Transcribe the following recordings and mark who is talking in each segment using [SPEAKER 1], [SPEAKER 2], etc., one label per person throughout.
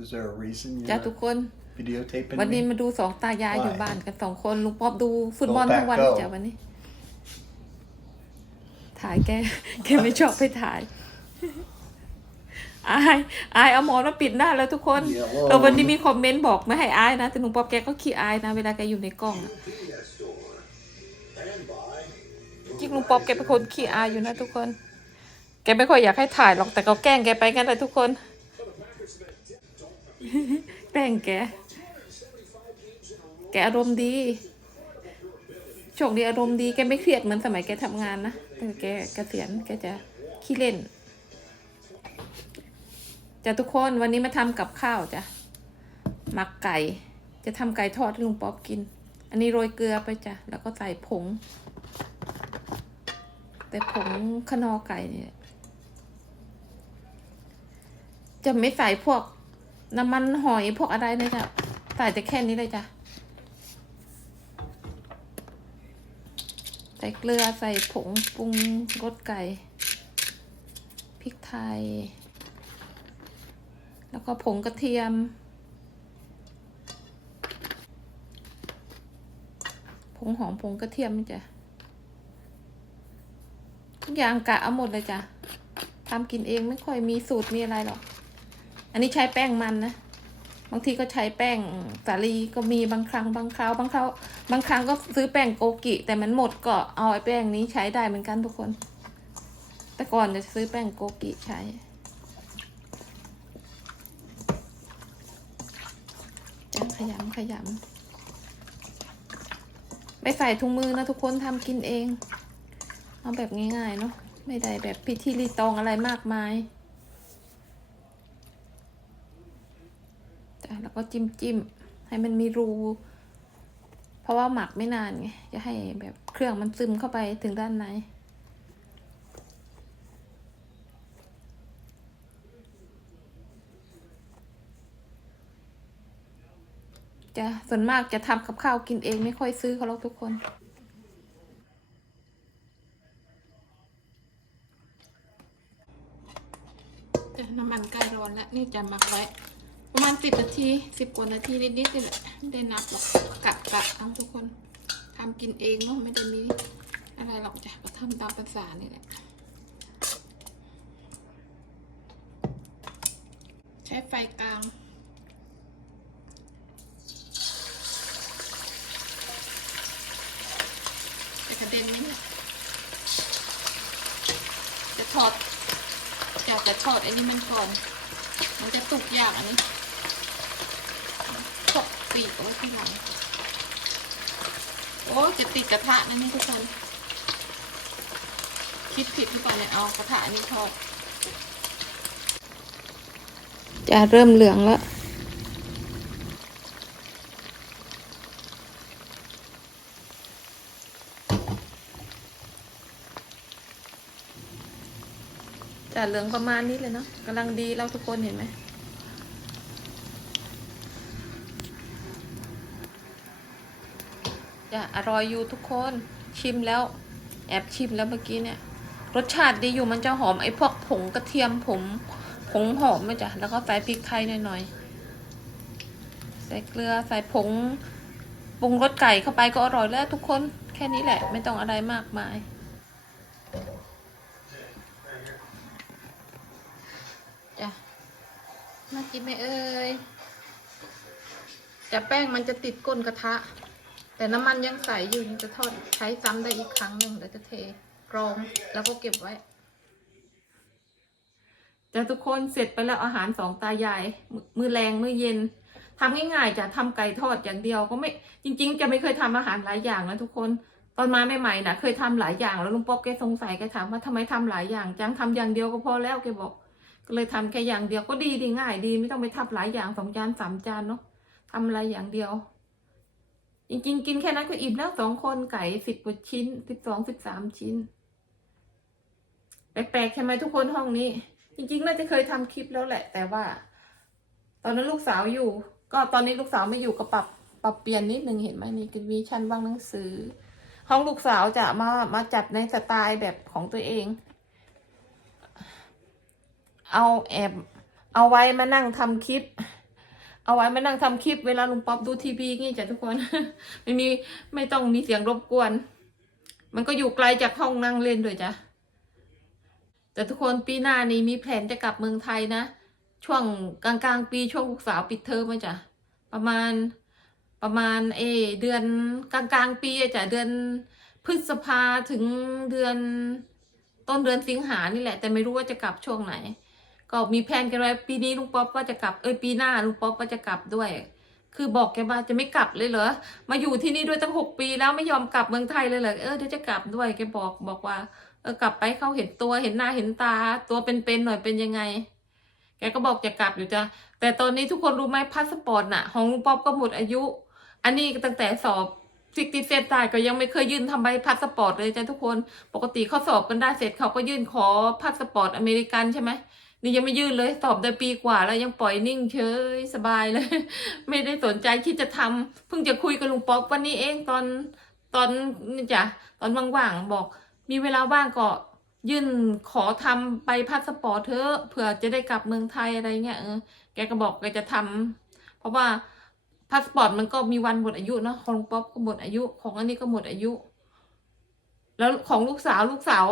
[SPEAKER 1] Is there a reason
[SPEAKER 2] จ้า
[SPEAKER 1] you're
[SPEAKER 2] ทุกคน
[SPEAKER 1] videotaping
[SPEAKER 2] วันนี้
[SPEAKER 1] me?
[SPEAKER 2] มาดูสองตายายอยู่
[SPEAKER 1] Why?
[SPEAKER 2] บ้านกันสองคนลุงป๊อบดูฟุตบอล
[SPEAKER 1] Go back,
[SPEAKER 2] ทั้งวัน
[SPEAKER 1] go
[SPEAKER 2] จ้ะวันนี้ ถ่ายแก แกไม่ชอบไปถ่าย อายอายเอาหมอนมาปิดหน้าแล้วทุกคน
[SPEAKER 1] Yeah,
[SPEAKER 2] เออวันนี้
[SPEAKER 1] whoa.
[SPEAKER 2] มีคอมเมนต์บอกไม่ให้อายนะ แต่ลุงป๊อบแกก็ขี้อายนะ เวลาแกอยู่ในกล้องอะจริงลุงป๊อบแกเป็นคนขี้อายอยู่นะทุกคน แกไม่ค่อยอยากให้ถ่ายหรอกแต่ก็แกล้งแกไปงั้นเลยทุกคน แกล้งแก แกอารมณ์ดีโชคดีอารมณ์ดีแกไม่เครียดเหมือนสมัยแกทำงานนะแต่แกเกษียณแกจะขี้เล่นจะทุกคนวันนี้มาทำกับข้าวจ้ะหมักไก่ จะทำไก่ทอดให้ลุงป๊อบกิน อันนี้โรยเกลือไปจ้ะแล้วก็ใส่ผง แต่ผงขนอไก่เนี่ยจะไม่ใส่พวก น้ำมันหอยพวกอะไรเนะจ๊ะใส่แต่แค่นี้เลยจ้ะ ใส่เกลือใส่ผงปรุงรสไก่พริกไทย แล้วก็ผงกระเทียม ผงหอมผงกระเทียมจ้ะ ทุกอย่างกะเอาหมดเลยจ้ะทำกินเองไม่ค่อยมีสูตรมีอะไรหรอก อันนี้ใช้แป้งมันนะ บางทีก็ใช้แป้งสาลีก็มีบางครั้งบางคราวบางคราวบางครั้งก็ซื้อแป้งโกกิ แต่มันหมดก็เอาไอ้แป้งนี้ใช้ได้เหมือนกันทุกคน แต่ก่อนจะซื้อแป้งโกกิใช้จังขยำขยำไม่ใส่ถุงมือนะทุกคนทำกินเอง เอาแบบง่ายๆเนาะไม่ได้แบบพิธีรีตองอะไรมากมาย จ้ะแล้ว ก็จิ้มจิ้มให้มันมีรู เพราะว่าหมักไม่นานไงจะให้แบบเครื่องมันซึมเข้าไปถึงด้านในจะส่วนมากจะทำกับข้าวกินเองไม่ค่อยซื้อเขาหรอกทุกคนจะน้ำมันใกล้ร้อนแล้วนี่จะหมักไว้ ประมาณสิบนาทีสิบกว่านาทีนิดๆนี่แหละไม่ได้นับหรอกกะกะทั้งทุกคนทำกินเองเนาะไม่ได้มีอะไรหรอกจ้ะก็ทำตามภาษานี่แหละใช้ไฟกลางจะกระเด็นนิดนึงจะทอดอยากจะทอดอันนี้มันก่อน มันจะสุกยากอันนี้ ปีกเอาไว้ข้างหลังโอ้จะติดกระทะนะนี่ทุกคน คิดผิดหรือเปล่าเนี่ยเอากระทะอันนี้ทอดจะเริ่มเหลืองแล้วจะเหลืองประมาณนี้เลยเนาะกำลังดีแล้วทุกคนเห็นไหม จะอร่อยอยู่ทุกคนชิมแล้ว แอบชิมแล้วเมื่อกี้เนี่ย รสชาติดีอยู่มันจะหอมไอ้พวกผงกระเทียมผงผงหอมไหมจ้ะแล้วก็ใส่พริกไทยหน่อยๆใส่เกลือใส่ผงปรุงรสไก่เข้าไปก็อร่อยแล้วทุกคนแค่นี้แหละ ไม่ต้องอะไรมากมายจ้ะน่ากินไหมเอ่ยแต่แป้งมันจะติดก้นกระทะ แต่น้ำมันยังใสอยู่ยังจะทอดใช้ซ้ำได้อีกครั้งหนึ่งเดี๋ยวจะเทกรองแล้วก็เก็บไว้จ้ะทุกคนเสร็จไปแล้วอาหารสองตายายมือมือแรงมือเย็นทำง่ายๆจะทำไก่ทอดอย่างเดียวก็ไม่จริง ๆ จะไม่เคยทำอาหารหลายอย่างนะทุกคนตอนมาใหม่ๆนะเคยทำหลายอย่างแล้วลุงป๊อบแกสงสัยแกถามว่าทำไมทำหลายอย่างจังทำอย่างเดียวก็พอแล้วแกบอก ก็เลยทำแค่อย่างเดียวก็ดีดีง่ายดีไม่ต้องไปทำหลายอย่างสองจานสามจานเนาะทำอะไรอย่างเดียว จริง ๆ กินแค่นั้นก็อิ่มแล้วสองคนไก่สิบกว่าชิ้นสิบสองสิบสามชิ้น แปลกๆใช่ไหมทุกคนห้องนี้ จริงๆน่าจะเคยทำคลิปแล้วแหละ แต่ว่า ตอนนั้นลูกสาวอยู่ ก็ตอนนี้ลูกสาวไม่อยู่ก็ปรับปรับเปลี่ยนนิดนึงเห็นไหมนี่ก็มีชั้นวางหนังสือ ห้องลูกสาวจะมามาจัดในสไตล์แบบของตัวเอง เอาแอบเอาไว้มานั่งทำคลิป เอาไว้มานั่งทำคลิปเวลาลุงป๊อปดูทีวีงี้จ้ะทุกคน ไม่มีไม่ต้องมีเสียงรบกวน มันก็อยู่ไกลจากห้องนั่งเล่นด้วยจ้ะแต่ทุกคนปีหน้านี้มีแผนจะกลับเมืองไทยนะ ช่วงกลางกลางๆปีช่วงลูกสาวปิดเทอมมาจ้ะประมาณประมาณเอเดือนกลางกลางๆปีจ้ะเดือนพฤษภาถึงเดือนต้นเดือนสิงหานี่แหละ แต่ไม่รู้ว่าจะกลับช่วงไหน ก็มีแผนกันไว้ปีนี้ลุงป๊อปว่าจะกลับเอ้ยปีหน้าลุงป๊อปว่าจะกลับด้วย คือบอกแกว่าจะไม่กลับเลยเหรอมาอยู่ที่นี่ด้วยตั้งหกปีแล้วไม่ยอมกลับเมืองไทยเลยเหรอเออเดี๋ยวจะกลับด้วยแกบอกบอกว่าเออกลับไปเขาเห็นตัวเห็นหน้าเห็นตา ตัวเป็นๆหน่อยเป็นยังไง แกก็บอกจะกลับอยู่จ้ะแต่ตอนนี้ทุกคนรู้ไหมพาสปอร์ตน่ะของลุงป๊อปก็หมดอายุ อันนี้ตั้งแต่สอบฟิกติเซตได้ก็ยังไม่เคยยื่นทำใบพาสปอร์ตเลยจ้ะทุกคน ปกติเขาสอบกันได้เสร็จเขาก็ยื่นขอพาสปอร์ตอเมริกันใช่ไหม นี่ยังไม่ยื่นเลยสอบได้ปีกว่าแล้วยังปล่อยนิ่งเฉยสบายเลย ไม่ได้สนใจคิดจะทำเพิ่งจะคุยกับลุงป๊อปวันนี้เองตอนตอนนี่จ้ะตอนว่างๆบอก มีเวลาว่างก็ยื่นขอทำใบพาสปอร์ตเถอะเผื่อจะได้กลับเมืองไทยอะไรเงี้ยเออแกก็บอกแกจะทำเพราะว่าพาสปอร์ตมันก็มีวันหมดอายุเนาะของลุงป๊อปก็หมดอายุ ของอันนี้ก็หมดอายุ แล้วของลูกสาวลูกสาว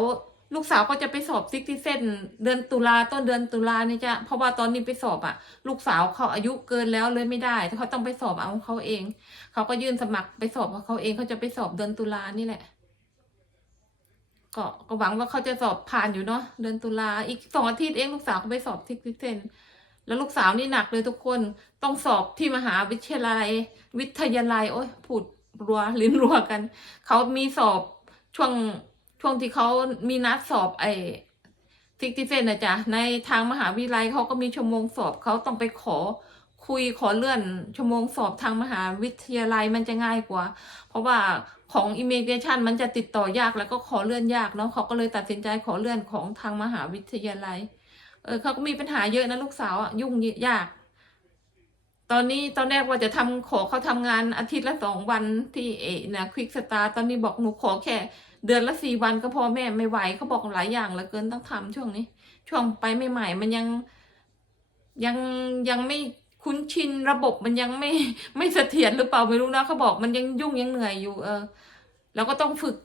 [SPEAKER 2] ลูกสาวก็จะไปสอบซิกซิเซนเดือนตุลาต้นเดือนตุลานี่จ้ะเพราะว่าตอนนี้ไปสอบอะลูกสาวเขาอายุเกินแล้วเลยไม่ได้เขาต้องไปสอบเอาของเขาเอง เขาก็ยื่นสมัครไปสอบของเขาเองเขาจะไปสอบเดือนตุลานี่แหละ ก็ก็หวังว่าเขาจะสอบผ่านอยู่เนาะเดือนตุลาอีกสองอาทิตย์เองลูกสาวก็ไปสอบซิกซิเซนแล้วลูกสาวนี่หนักเลยทุกคนต้องสอบที่มหาวิทยาลัย วิทยาลัย โอ้ยพูดรัวลิ้นรัวกัน เขามีสอบช่วง ช่วงที่เขามีนัดสอบไอ้ซิกซิเซนนะจ๊ะในทางมหาวิทยาลัยเขาก็มีชั่วโมงสอบเขาต้องไปขอคุยขอเลื่อนชั่วโมงสอบทางมหาวิทยาลัยมันจะง่ายกว่า เพราะว่าของอิมเม a ชันมันจะติดต่อยากแล้วก็ขอเลื่อนยากเนาะเขาก็เลยตัดสินใจขอเลื่อนของทางมหาวิทยาลัย เออเขาก็มีปัญหาเยอะนะลูกสาวอะยุ่งยาก ตอนนี้ตอนแรกว่าจะทำขอเขาทำงานอาทิตย์ละสองวันที่เอนะควิกสตาร์ตอนนี้บอกหนูขอแค่ เดือนละสี่วันก็พอแม่ไม่ไหวเขาบอกหลายอย่างเหลือเกินต้องทำช่วงนี้ ช่วงไปใหม่ๆมันยังยังยังไม่คุ้นชินระบบมันยังไม่ไม่เสถียรหรือเปล่าไม่รู้นะเขาบอกมันยังยุ่งยังเหนื่อยอยู่ เออแล้วก็ต้องฝึก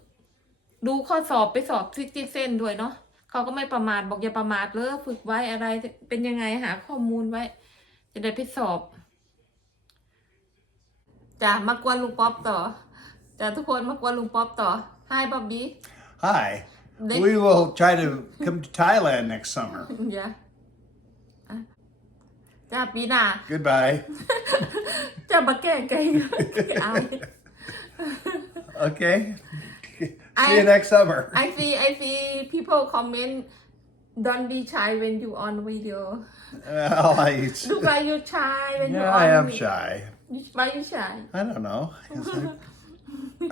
[SPEAKER 2] ดูข้อสอบไปสอบซิกซิเซนด้วยเนาะเขาก็ไม่ประมาทบอกอย่าประมาทเลยฝึกไว้อะไรเป็นยังไงหาข้อมูลไว้ จะได้ไปสอบจะมากวนลุงป๊อปต่อจะทุกคนมากวนลุงป๊อปต่อ Hi Bobby
[SPEAKER 1] Hi.
[SPEAKER 2] They-
[SPEAKER 1] We will try to come to Thailand next summer.
[SPEAKER 2] อย่าอ่ะจ้าปีหน้า
[SPEAKER 1] Goodbye.
[SPEAKER 2] จะมาแก้ไกอาย
[SPEAKER 1] Okay.
[SPEAKER 2] I-
[SPEAKER 1] See you next summer.
[SPEAKER 2] I see I see people comment don't be shy when you on video
[SPEAKER 1] Well, I,
[SPEAKER 2] look like you shy when you
[SPEAKER 1] yeah,
[SPEAKER 2] on
[SPEAKER 1] I am shy.
[SPEAKER 2] why you shy
[SPEAKER 1] I don't know. It's like-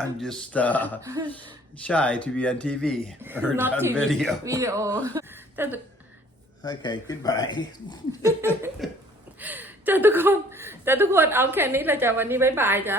[SPEAKER 1] I'm just uh, shy to be on TV or
[SPEAKER 2] not
[SPEAKER 1] on
[SPEAKER 2] TV
[SPEAKER 1] video.
[SPEAKER 2] video จะ
[SPEAKER 1] Okay, goodbye.
[SPEAKER 2] จะทุกคนจะทุกคนเอาแค่นี้แหละจ้ะวันนี้บ๊ายบายจ้ะ